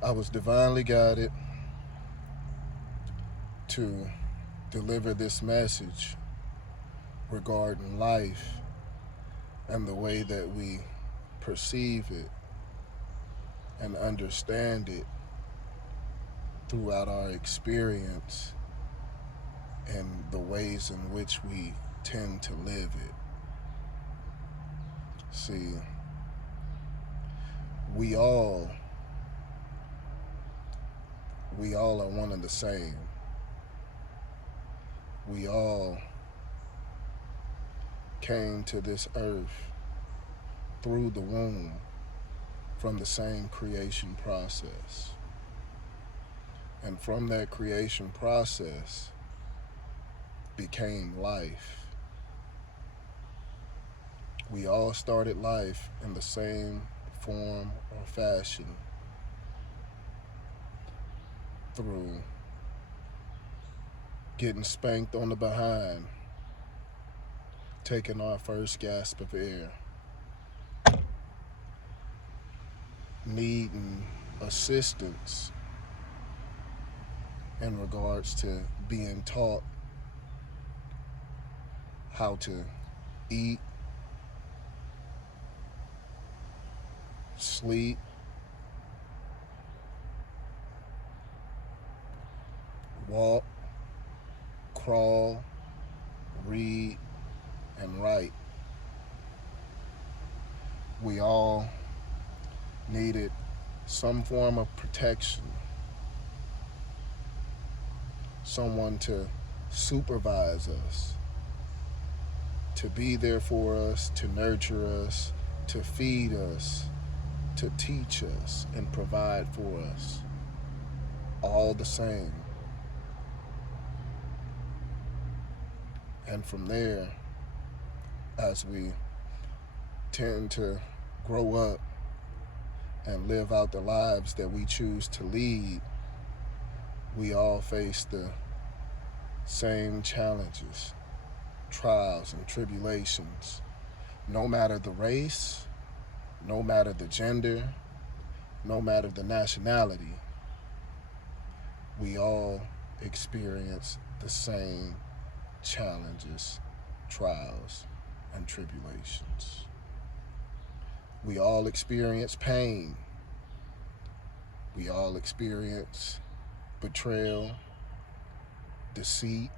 I was divinely guided to deliver this message regarding life and the way that we perceive it and understand it throughout our experience and the ways in which we tend to live it. See, we all we all are one and the same. We all came to this earth through the womb from the same creation process. And from that creation process became life. We all started life in the same form or fashion through getting spanked on the behind, taking our first gasp of air, needing assistance in regards to being taught how to eat, sleep, walk, crawl, read, and write. We all needed some form of protection, someone to supervise us, to be there for us, to nurture us, to feed us, to teach us, and provide for us. All the same. And from there, as we tend to grow up and live out the lives that we choose to lead, we all face the same challenges, trials, and tribulations. No matter the race, no matter the gender, no matter the nationality, we all experience the same challenges, trials, and tribulations. We all experience pain. We all experience betrayal, deceit,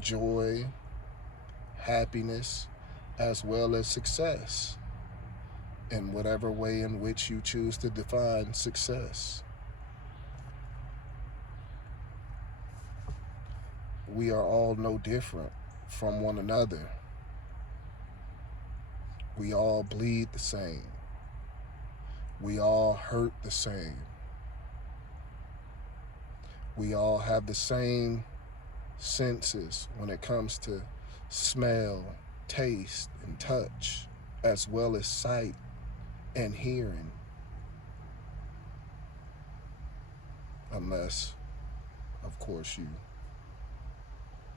joy, happiness, as well as success, in whatever way in which you choose to define success. We are all no different from one another. We all bleed the same. We all hurt the same. We all have the same senses when it comes to smell, taste, and touch, as well as sight and hearing. Unless, of course, you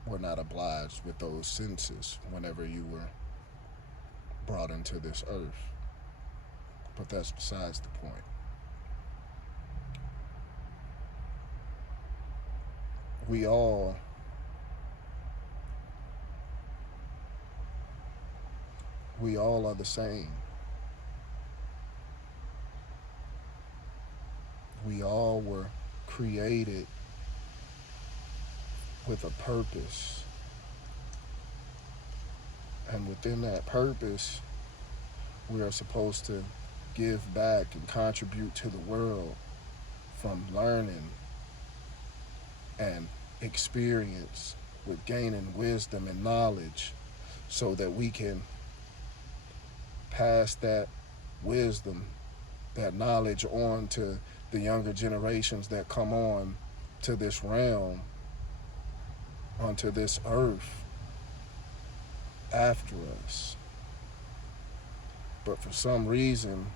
were not obliged with those senses whenever you were brought into this earth. But that's besides the point. We all we all are the same. We all were created with a purpose. And within that purpose, we are supposed to give back and contribute to the world from learning and experience with gaining wisdom and knowledge so that we can pass that wisdom, that knowledge on to the younger generations that come on to this realm, onto this earth after us. But for some reason,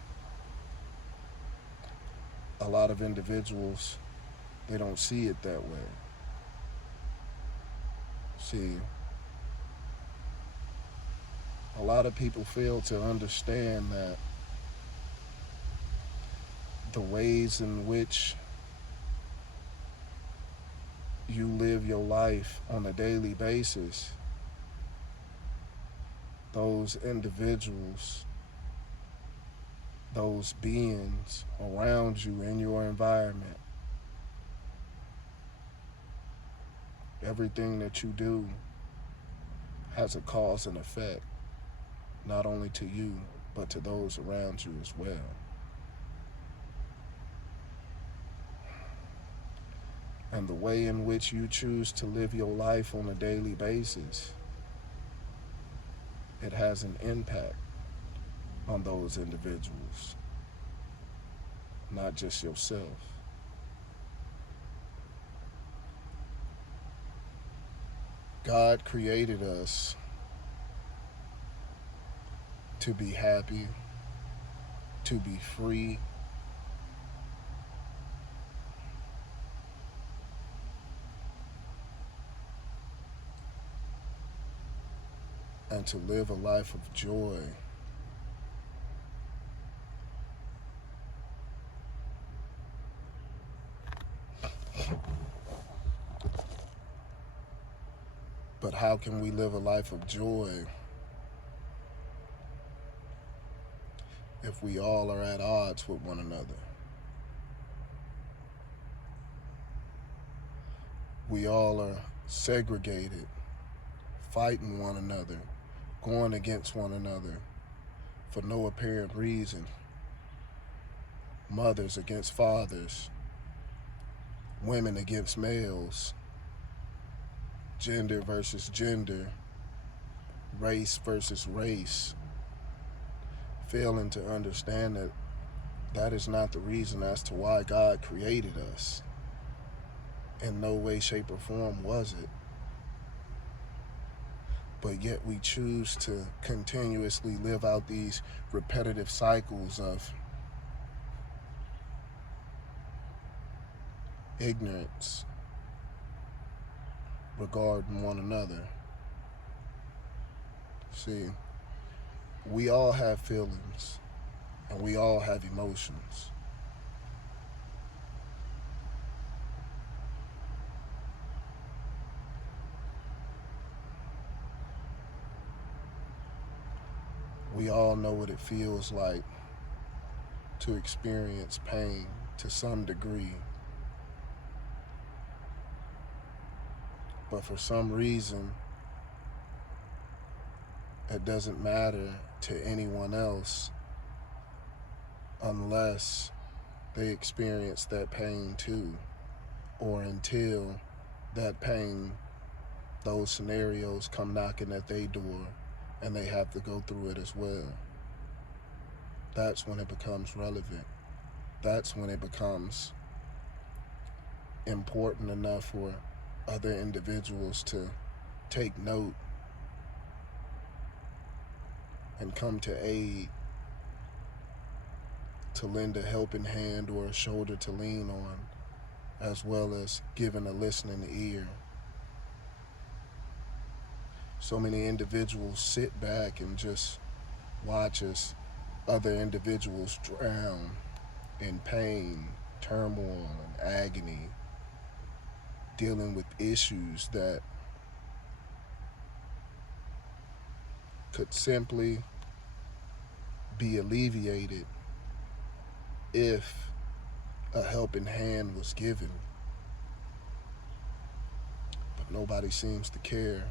a lot of individuals, they don't see it that way. See, a lot of people fail to understand that the ways in which you live your life on a daily basis, those individuals, those beings around you in your environment, everything that you do has a cause and effect, not only to you, but to those around you as well. And the way in which you choose to live your life on a daily basis, it has an impact on those individuals, not just yourself. God created us to be happy, to be free, and to live a life of joy. But how can we live a life of joy if we all are at odds with one another? We all are segregated, fighting one another, going against one another for no apparent reason. Mothers against fathers, women against males, gender versus gender, race versus race, failing to understand that that is not the reason as to why God created us. In no way, shape, or form was it. But yet we choose to continuously live out these repetitive cycles of ignorance regarding one another. See, we all have feelings and we all have emotions. We all know what it feels like to experience pain to some degree. But for some reason, it doesn't matter to anyone else unless they experience that pain too, or until that pain, those scenarios come knocking at their door and they have to go through it as well. That's when it becomes relevant. That's when it becomes important enough for other individuals to take note and come to aid, to lend a helping hand or a shoulder to lean on, as well as giving a listening ear. So many individuals sit back and just watch as other individuals drown in pain, turmoil, and agony, dealing with issues that could simply be alleviated if a helping hand was given. But nobody seems to care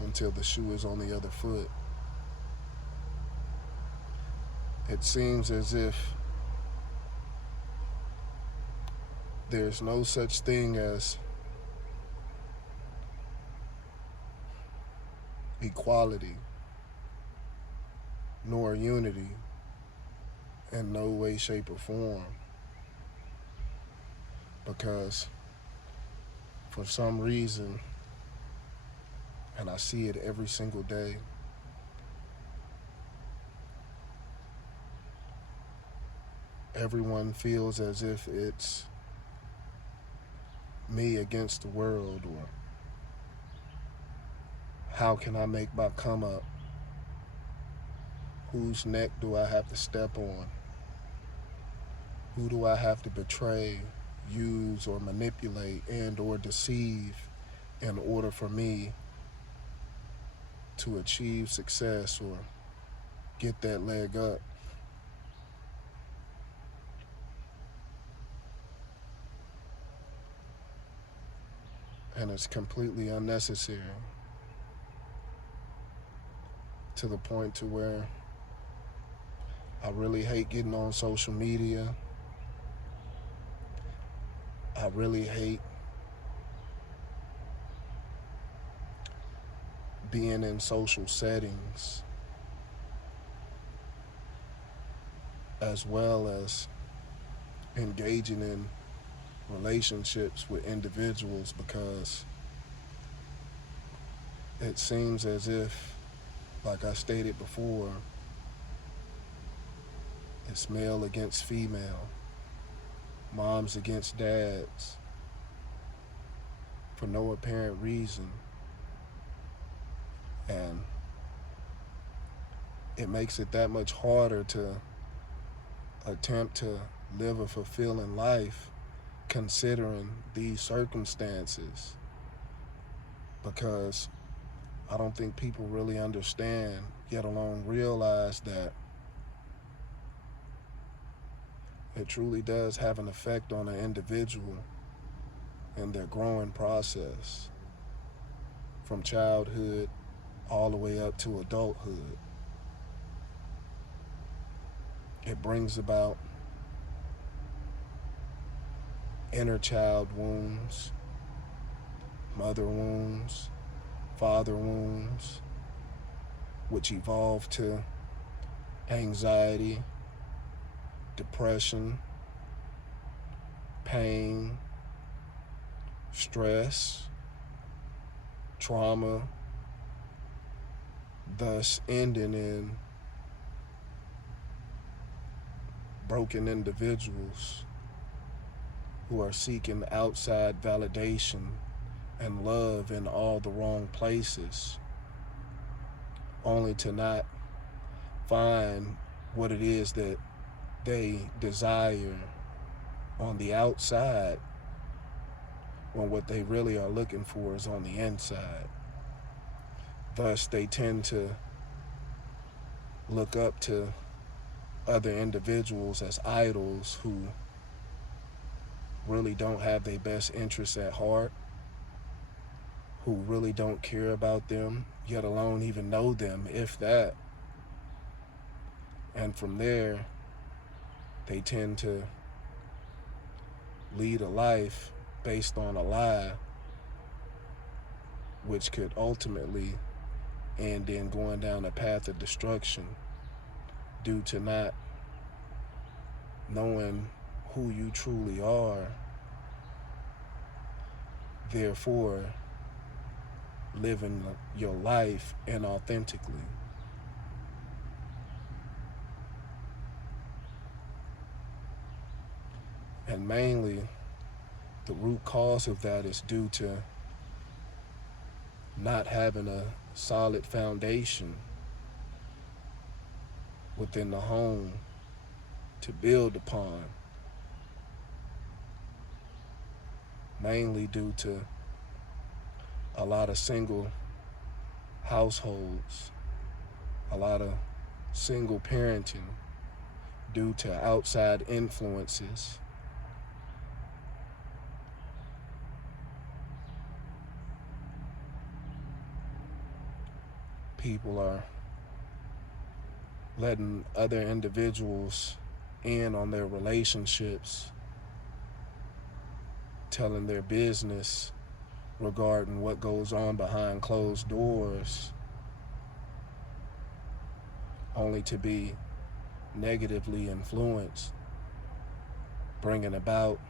until the shoe is on the other foot. It seems as if there's no such thing as equality nor unity in no way, shape, or form, because for some reason, and I see it every single day, everyone feels as if it's me against the world, or how can I make my come up? Whose neck do I have to step on? Who do I have to betray, use, or manipulate and or deceive in order for me to achieve success or get that leg up? And it's completely unnecessary, to the point to where I really hate getting on social media. I really hate being in social settings, as well as engaging in relationships with individuals, because it seems as if, like I stated before, it's male against female, moms against dads, for no apparent reason. And it makes it that much harder to attempt to live a fulfilling life considering these circumstances, because I don't think people really understand, yet alone realize, that it truly does have an effect on an individual in their growing process, from childhood all the way up to adulthood. It brings about inner child wounds, mother wounds, father wounds, which evolve to anxiety, depression, pain, stress, trauma, thus ending in broken individuals who are seeking outside validation and love in all the wrong places, only to not find what it is that they desire on the outside, when what they really are looking for is on the inside. Thus, they tend to look up to other individuals as idols who really don't have their best interests at heart, who really don't care about them, yet alone even know them, if that. And from there, they tend to lead a life based on a lie, which could ultimately end in going down a path of destruction, due to not knowing who you truly are, therefore living your life inauthentically. And mainly, the root cause of that is due to not having a solid foundation within the home to build upon. Mainly due to a lot of single households, a lot of single parenting, due to outside influences. People are letting other individuals in on their relationships, telling their business regarding what goes on behind closed doors, only to be negatively influenced, bringing about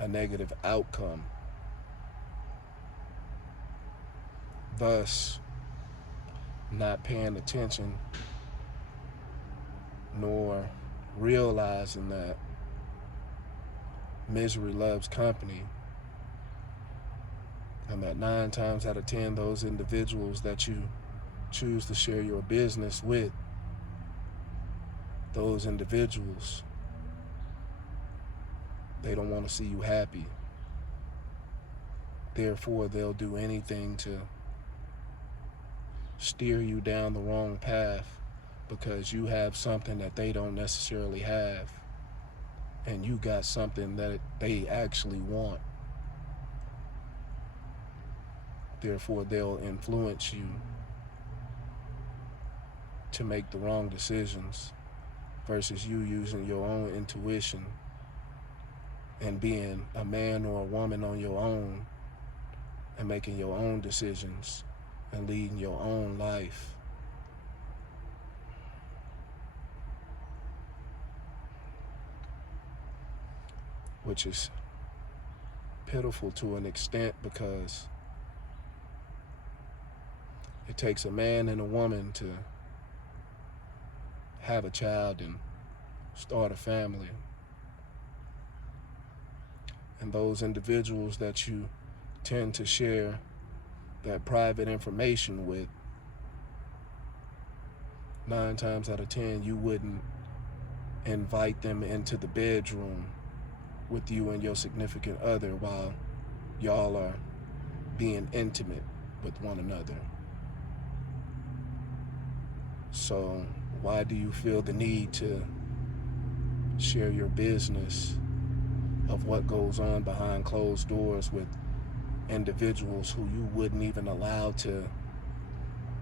a negative outcome. Thus, not paying attention nor realizing that misery loves company, and that 9 times out of 10, those individuals that you choose to share your business with, those individuals They don't want to see you happy. Therefore, they'll do anything to steer you down the wrong path because you have something that they don't necessarily have, and you got something that they actually want. Therefore, they'll influence you to make the wrong decisions versus you using your own intuition and being a man or a woman on your own and making your own decisions and leading your own life. Which is pitiful to an extent because it takes a man and a woman to have a child and start a family. And those individuals that you tend to share that private information with, 9 times out of 10, you wouldn't invite them into the bedroom with you and your significant other while y'all are being intimate with one another. So why do you feel the need to share your business of what goes on behind closed doors with individuals who you wouldn't even allow to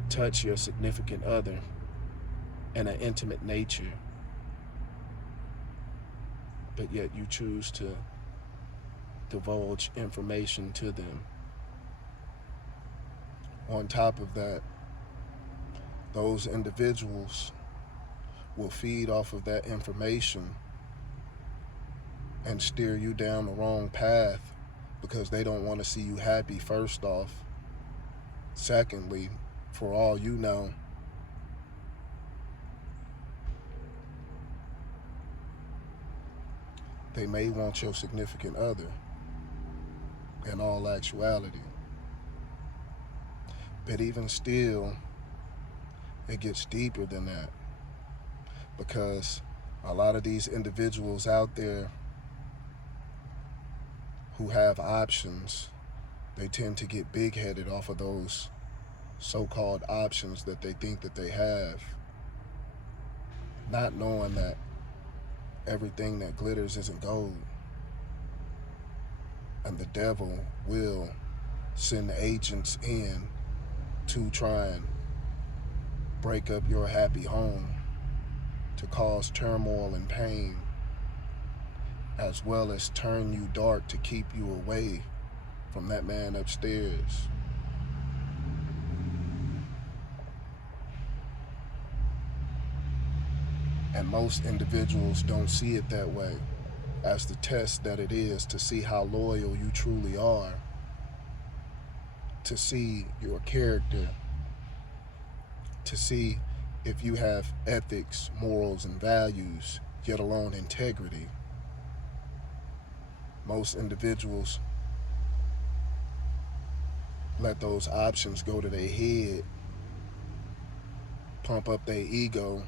touch your significant other in an intimate nature, but yet you choose to divulge information to them? On top of that, those individuals will feed off of that information and steer you down the wrong path because they don't want to see you happy, first off. Secondly, for all you know, they may want your significant other in all actuality. But even still, it gets deeper than that, because a lot of these individuals out there who have options, they tend to get big-headed off of those so-called options that they think that they have, not knowing that everything that glitters isn't gold. And the devil will send agents in to try and break up your happy home, to cause turmoil and pain, as well as turn you dark to keep you away from that man upstairs. And most individuals don't see it that way, as the test that it is to see how loyal you truly are, to see your character, to see if you have ethics, morals, and values, yet alone integrity. Most individuals let those options go to their head, pump up their ego,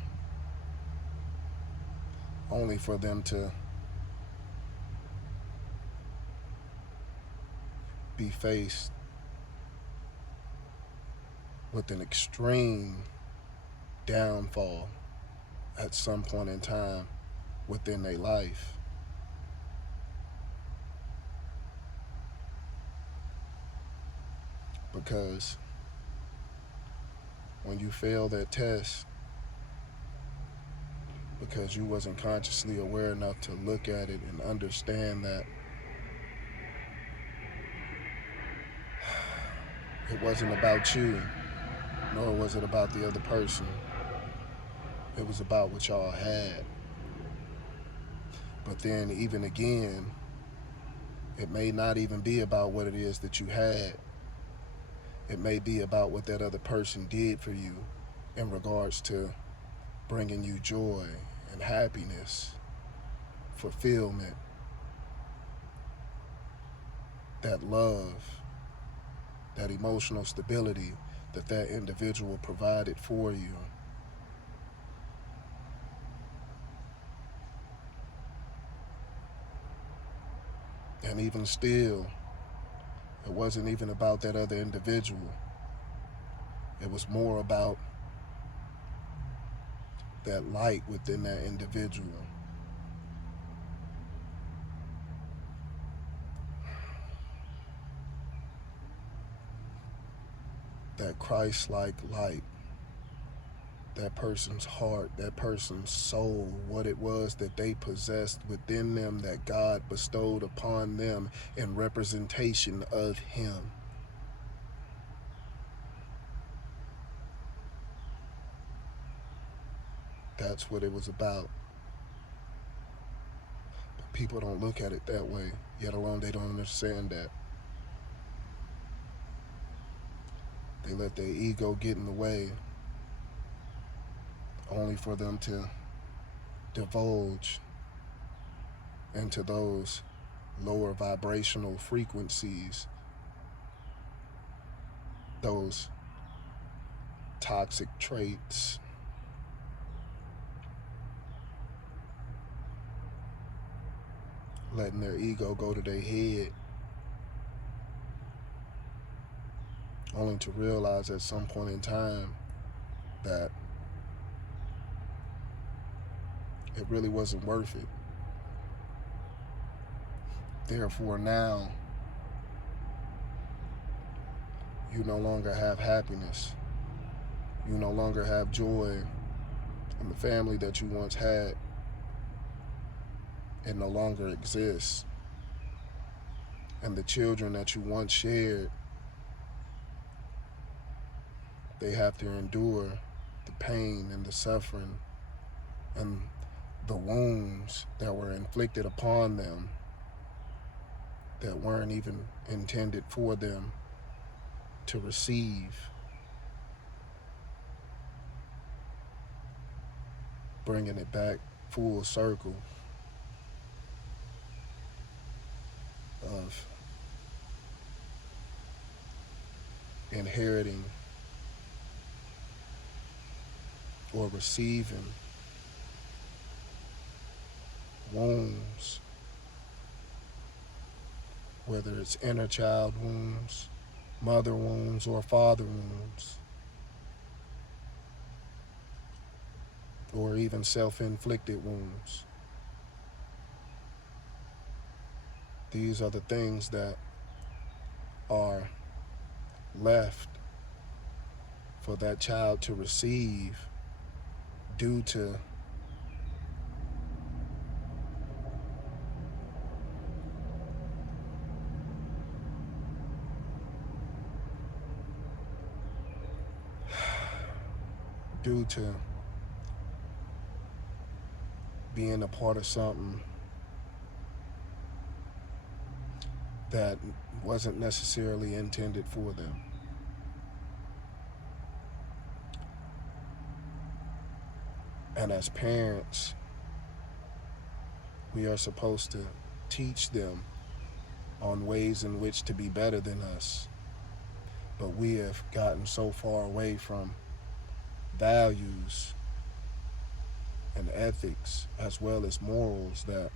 only for them to be faced with an extreme downfall at some point in time within their life. Because when you fail that test, because you wasn't consciously aware enough to look at it and understand that it wasn't about you, nor was it about the other person. It was about what y'all had. But then even again, it may not even be about what it is that you had. It may be about what that other person did for you in regards to bringing you joy and happiness, fulfillment, that love, that emotional stability that that individual provided for you. And even still, it wasn't even about that other individual. It was more about that light within that individual. That Christ-like light. That person's heart, that person's soul, what it was that they possessed within them that God bestowed upon them in representation of Him. That's what it was about. But people don't look at it that way, yet alone they don't understand that. They let their ego get in the way, only for them to divulge into those lower vibrational frequencies, those toxic traits, letting their ego go to their head, only to realize at some point in time that it really wasn't worth it. Therefore, now you no longer have happiness. You no longer have joy in the family that you once had. It no longer exists. And the children that you once shared, they have to endure the pain and the suffering and the wounds that were inflicted upon them that weren't even intended for them to receive. Bringing it back full circle of inheriting or receiving wounds, whether it's inner child wounds, mother wounds, or father wounds, or even self-inflicted wounds. These are the things that are left for that child to receive due to being a part of something that wasn't necessarily intended for them. And as parents, we are supposed to teach them on ways in which to be better than us. But we have gotten so far away from values and ethics as well as morals that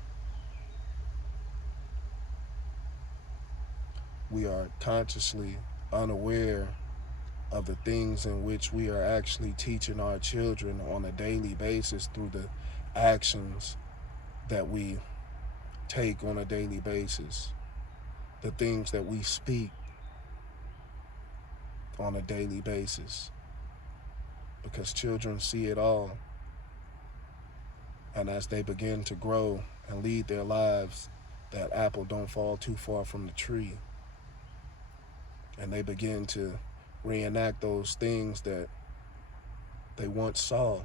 we are consciously unaware of the things in which we are actually teaching our children on a daily basis through the actions that we take on a daily basis, the things that we speak on a daily basis, because children see it all. And as they begin to grow and lead their lives, that apple don't fall too far from the tree. And they begin to reenact those things that they once saw,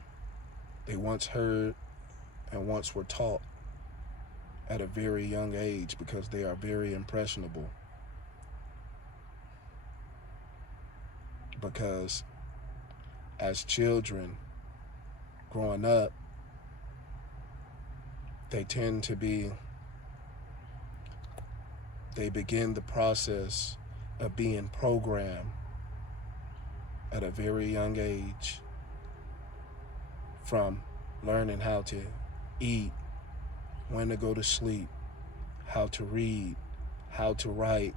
they once heard, and once were taught at a very young age, because they are very impressionable. Because as children growing up, they begin the process of being programmed at a very young age, from learning how to eat, when to go to sleep, how to read, how to write,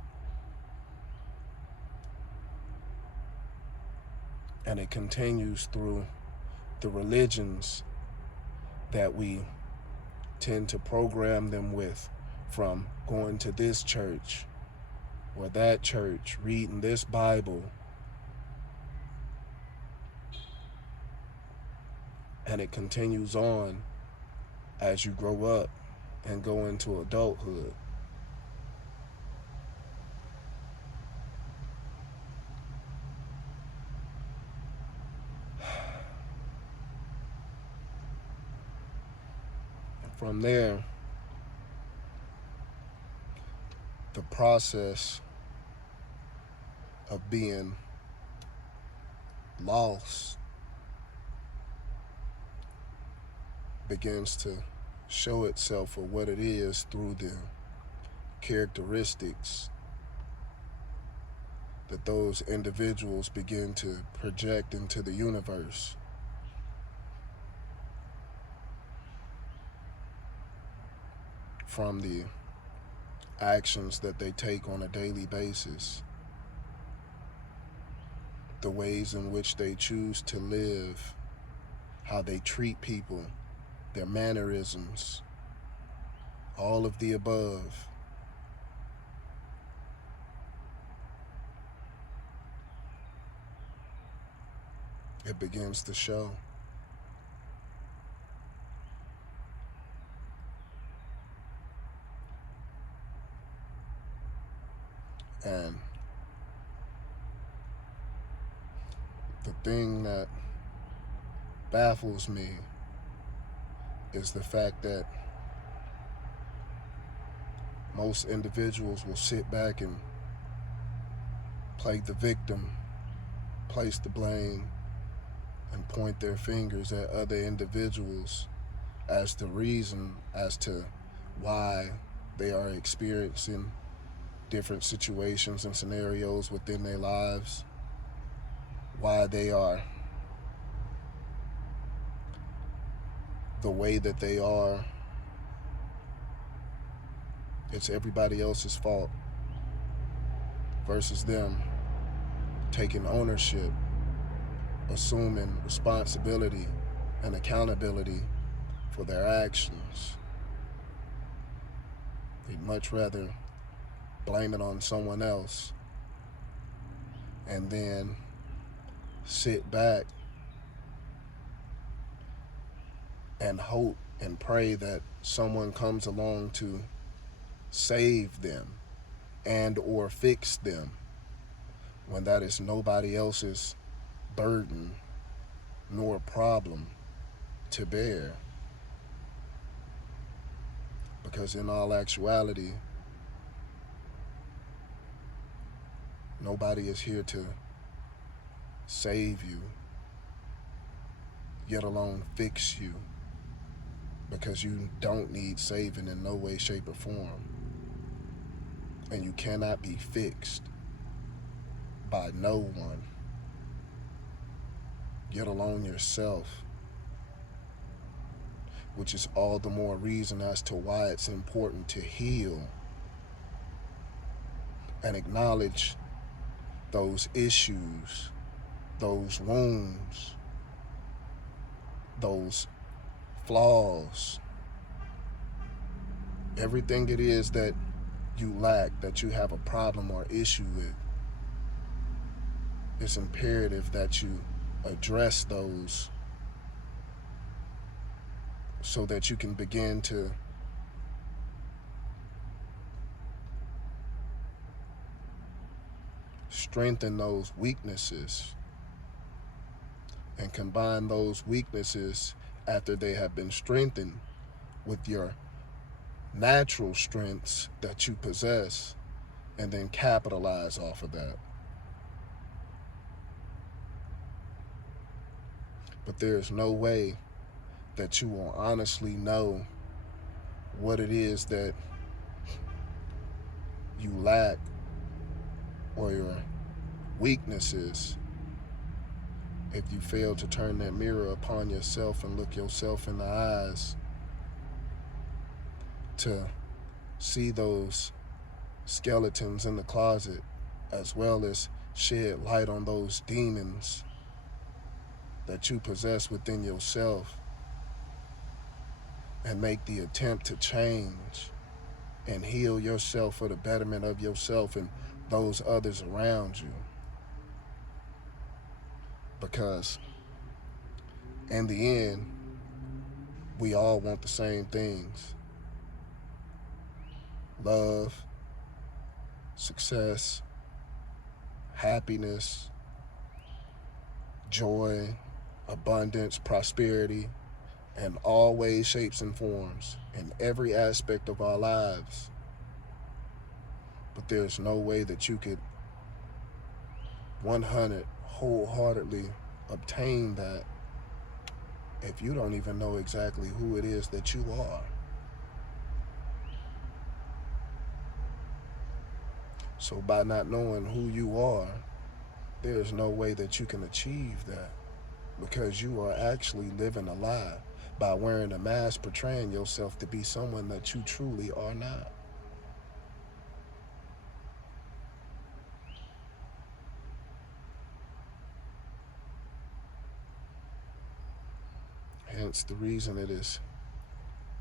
and it continues through the religions that we tend to program them with, from going to this church or that church, reading this Bible, and it continues on as you grow up and go into adulthood. From there, the process of being lost begins to show itself for what it is through the characteristics that those individuals begin to project into the universe. From the actions that they take on a daily basis, the ways in which they choose to live, how they treat people, their mannerisms, all of the above. It begins to show. And the thing that baffles me is the fact that most individuals will sit back and play the victim, place the blame, and point their fingers at other individuals as the reason as to why they are experiencing different situations and scenarios within their lives, why they are the way that they are. It's everybody else's fault versus them taking ownership, assuming responsibility and accountability for their actions. They'd much rather blame it on someone else and then sit back and hope and pray that someone comes along to save them and or fix them, when that is nobody else's burden nor problem to bear. Because in all actuality, nobody is here to save you, yet alone fix you, because you don't need saving in no way, shape, or form. And you cannot be fixed by no one, yet alone yourself, which is all the more reason as to why it's important to heal and acknowledge those issues, those wounds, those flaws, everything it is that you lack, that you have a problem or issue with. It's imperative that you address those so that you can begin to strengthen those weaknesses and combine those weaknesses after they have been strengthened with your natural strengths that you possess, and then capitalize off of that. But there's no way that you will honestly know what it is that you lack or your weaknesses if you fail to turn that mirror upon yourself and look yourself in the eyes to see those skeletons in the closet, as well as shed light on those demons that you possess within yourself, and make the attempt to change and heal yourself for the betterment of yourself and those others around you. Because in the end, we all want the same things: love, success, happiness, joy, abundance, prosperity, in all ways, shapes, and forms, in every aspect of our lives. But there's no way that you could 100 wholeheartedly obtain that if you don't even know exactly who it is that you are. So by not knowing who you are, there's no way that you can achieve that, because you are actually living a lie by wearing a mask, portraying yourself to be someone that you truly are not. Hence the reason it is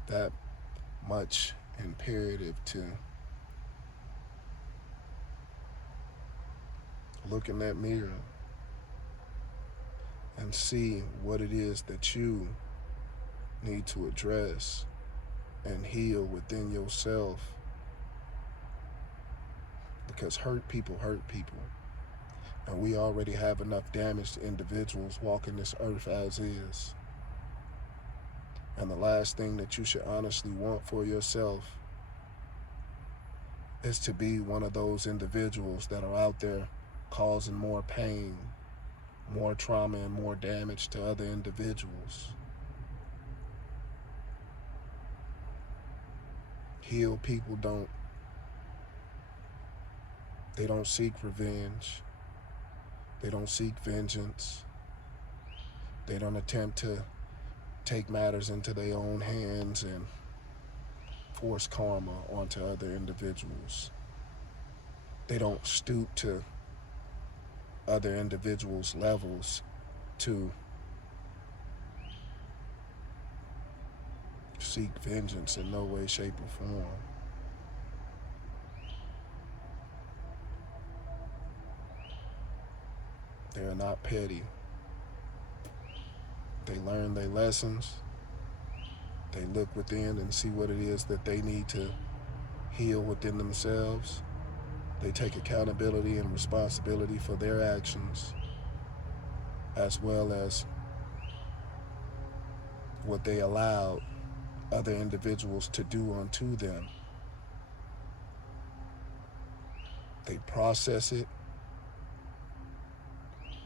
that much imperative to look in that mirror and see what it is that you need to address and heal within yourself. Because hurt people hurt people. And we already have enough damaged individuals walking this earth as is. And the last thing that you should honestly want for yourself is to be one of those individuals that are out there causing more pain, more trauma, and more damage to other individuals. Healed people they don't seek revenge. They don't seek vengeance. They don't attempt to take matters into their own hands and force karma onto other individuals. They don't stoop to other individuals' levels to seek vengeance in no way, shape, or form. They are not petty. They learn their lessons. They look within and see what it is that they need to heal within themselves. They take accountability and responsibility for their actions, as well as what they allowed other individuals to do unto them. They process it,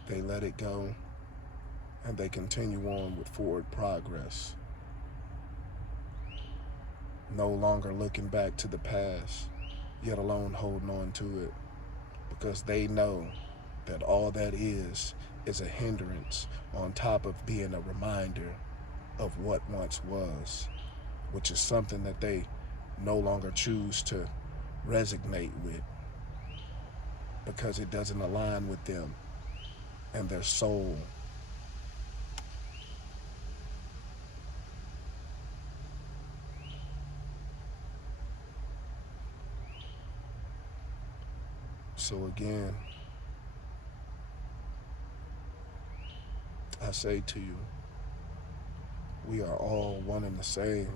they let it go, and they continue on with forward progress. No longer looking back to the past, yet alone holding on to it, because they know that all that is a hindrance on top of being a reminder of what once was, which is something that they no longer choose to resonate with, because it doesn't align with them and their soul. So again, I say to you, we are all one and the same,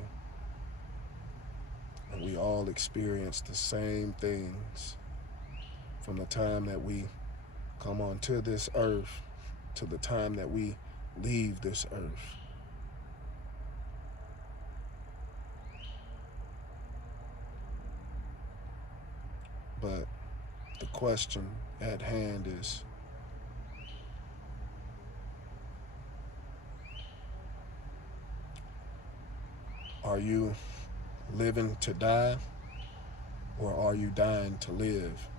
and we all experience the same things from the time that we come onto this earth to the time that we leave this earth. But the question at hand is, are you living to die, or are you dying to live?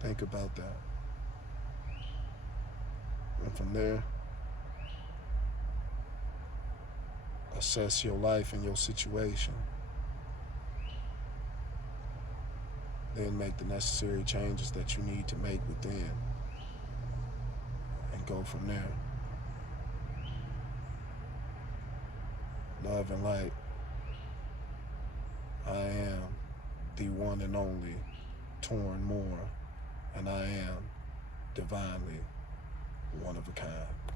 Think about that. And from there, assess your life and your situation, then make the necessary changes that you need to make within, and go from there. Love and light. I am the one and only Torn Moore, and I am divinely one of a kind.